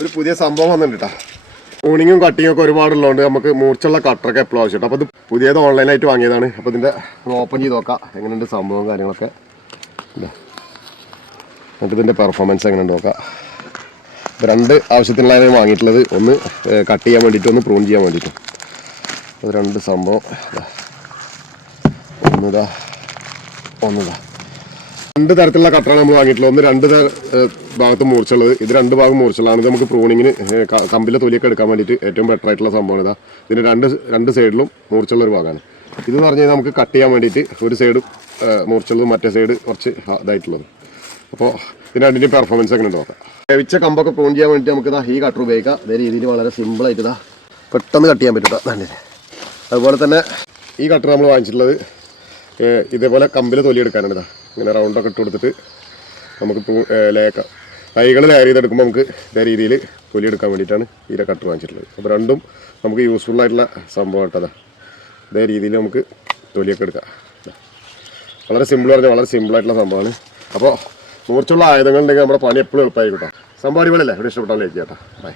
ഒരു പുതിയ സംഭവം വന്നിട്ടുണ്ട് കേട്ടോ ഊണിങ്ങും കട്ടിങ്ങും ഒക്കെ ഒരുപാടുള്ളതുകൊണ്ട് നമുക്ക് മൂർച്ചുള്ള കട്ടറൊക്കെ എപ്പോഴും ആവശ്യമുണ്ട്. അപ്പോൾ ഇത് പുതിയത് ഓൺലൈനായിട്ട് വാങ്ങിയതാണ്. അപ്പോൾ ഇതിന്റെ ഓപ്പൺ ചെയ്ത് നോക്കാം. എങ്ങനെയുണ്ട് സംഭവം കാര്യങ്ങളൊക്കെ. എന്നിട്ട് ഇതിന്റെ പെർഫോമൻസ് എങ്ങനെയുണ്ട് നോക്കാം. അപ്പോൾ രണ്ട് ആവശ്യത്തിനുള്ളതാണ് വാങ്ങിയിട്ടുള്ളത്. ഒന്ന് കട്ട് ചെയ്യാൻ വേണ്ടിയിട്ടും ഒന്ന് പ്രൂൺ ചെയ്യാൻ വേണ്ടിയിട്ടും. അത് രണ്ട് സംഭവം. ഒന്നിതാ ഒന്നിതാ രണ്ട് തരത്തിലുള്ള കട്ടറാണ് നമ്മൾ വാങ്ങിയിട്ടുള്ളത്. ഒന്ന് രണ്ട് ഭാഗത്ത് മൂർച്ചുള്ളത് ഇത് രണ്ട് ഭാഗം മൂർച്ചുള്ളതാണ് നമുക്ക് പ്രൂണിങ്ങിന് കമ്പിലെ തൊലിയൊക്കെ എടുക്കാൻ വേണ്ടിയിട്ട് ഏറ്റവും ബെറ്റർ ആയിട്ടുള്ള സംഭവമാണ് ഇതാ. ഇതിന് രണ്ട് രണ്ട് സൈഡിലും മൂർച്ചുള്ള ഒരു ഭാഗമാണ്. ഇത് പറഞ്ഞു കഴിഞ്ഞാൽ നമുക്ക് കട്ട് ചെയ്യാൻ വേണ്ടിയിട്ട് ഒരു സൈഡ് മൂർച്ചുള്ളതും മറ്റേ സൈഡ് കുറച്ച് ഇതായിട്ടുള്ളത്. അപ്പോൾ ഇതിന് രണ്ടിന്റെ പെർഫോമൻസ് എങ്ങനെ നോക്കാം. വേവിച്ച കമ്പൊക്കെ പ്രൂൺ ചെയ്യാൻ വേണ്ടി നമുക്ക് ഇതാ ഈ കട്ടർ ഉപയോഗിക്കാം. അതേ രീതിയിൽ വളരെ സിമ്പിളായിട്ട് ഇതാ പെട്ടെന്ന് കട്ട് ചെയ്യാൻ പറ്റും ഇതാ. അതുപോലെ തന്നെ ഈ കട്ടർ നമ്മൾ വാങ്ങിച്ചിട്ടുള്ളത് ഇതേപോലെ കമ്പിൽ തൊലി എടുക്കാനാണ് ഇതാ. ഇങ്ങനെ റൗണ്ടൊക്കെ ഇട്ട് കൊടുത്തിട്ട് നമുക്ക് ലേക്ക തൈകൾ ലെയർ ചെയ്തെടുക്കുമ്പോൾ നമുക്ക് ഇതേ രീതിയിൽ പുലി എടുക്കാൻ വേണ്ടിയിട്ടാണ് ഇര കട്ട് വാങ്ങിച്ചിട്ടുള്ളത്. അപ്പോൾ രണ്ടും നമുക്ക് യൂസ്ഫുൾ ആയിട്ടുള്ള സംഭവം കേട്ടതാ ഇതേ രീതിയിൽ നമുക്ക് തൊലിയൊക്കെ എടുക്കാം. വളരെ സിമ്പിൾ പറഞ്ഞാൽ വളരെ സിമ്പിൾ ആയിട്ടുള്ള സംഭവമാണ്. അപ്പോൾ മൂർച്ചുള്ള ആയുധങ്ങളുണ്ടെങ്കിൽ നമ്മുടെ പണി എപ്പോഴും എളുപ്പമായി കിട്ടാം സംഭവം അടിപൊളിയല്ലേ? ഇവിടെ ഇഷ്ടപ്പെട്ടാൽ ലൈക്ക് കേട്ടോ ബൈ